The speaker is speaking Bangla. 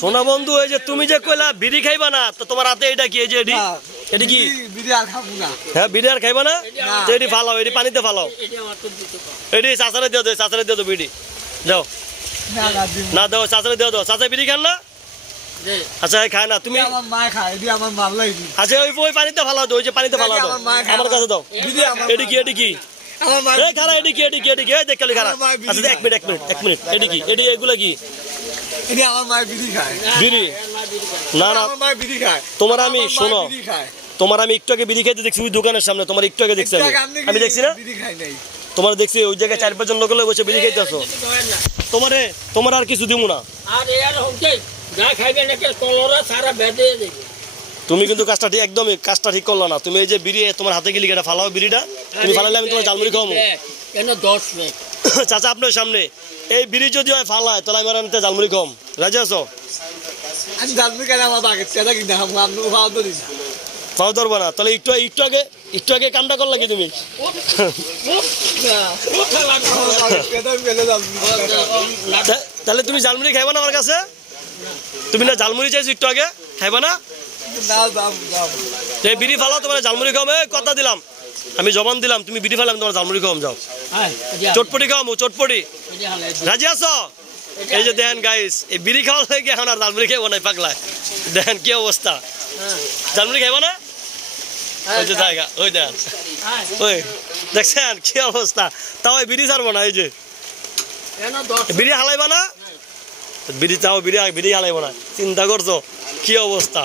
সোনা বন্ধু, এই যে তুমি যে কইলা বিড়ি খাইবা না, তো তোমার হাতে এটা কি? এই যে এটি কি? হ্যাঁ, বিড়ি আর খাইবা না? তো এটি ফালাও, এটি পানিতে ফালাও। এটি চাচারে দিয়ে দাও, চাচারে দিয়ে দাও বিড়ি দাও। না দাও, চাচারে দিয়ে দাও। চাচা বিড়ি খান না? আচ্ছা খায় না, তুমি? আচ্ছা ওই পানিতে ফালাও দাও, ওই যে পানিতে ফালাও দাও, আমার কাছে দাও। এটি কি? এটি কি? খারা এটি কি? এটি কি? এটি কি? দেখ খালি খারা। আচ্ছা এক মিনিট, এটি কি? এটি এগুলা কি? বিড়ি? না না, তোমার আমি শোনো, তোমার আমি একটু আগে বিড়ি খাইতে দেখছি ওই দোকানের সামনে। তোমার একটু আগে দেখছি আমি দেখছি না? তোমার দেখছি ওই জায়গায় 4-5 জন লোক বসে বিড়ি খাইতেছো। তোমার আর কিছু দিব না। তুমি কিন্তু কাজটা ঠিক, একদমই কাজটা ঠিক করলো না। তুমি এই যে বিড়ি তোমার হাতে গেলি এটা ফালাও, বিড়িটা তুমি ফালালে আমি তোমার ঝালমুড়ি খাওয়াবো। চাচা আপনার সামনে এই বিড়ি যদি হয় ফালায়, তাহলে আমি আর ঝালমুড়ি খাওয়াম। রাজি আছো? পাও ধরবো না? তাহলে একটু আগে কামটা করলা কি তুমি? তাহলে তুমি ঝালমুড়ি খাইবা না আমার কাছে? তুমি না ঝালমুড়ি চাইছো একটু আগে, খাইবা না? বিড়ি ফালাও, তোমার ঝালমুড়ি খাওয়াম। কথা দিলাম, আমি জবান দিলাম, তুমি বিড়ি ফালাম, তোমার ঝালমুড়ি খাওয়াম। যাও চটপটি খাওয়াবো, চটপটি। রাজি আছো? এই যে দেখেন গাইস, এই বিড়ি খাওয়া লাগে এখন আর ঝালমুড়ি খাইবো না পাগলায়। দেখেন কি অবস্থা। ঝালমুড়ি খাইবো না? ওই যে জায়গা, ওই দেখেন, ওই দেখছেন কি অবস্থা। তাও বিড়ি ছাড়বো না। এই যে বিড়ি হালাইবা না? বিড়ি চাও, বিড়ি হালাইবো না? চিন্তা করছো কি অবস্থা।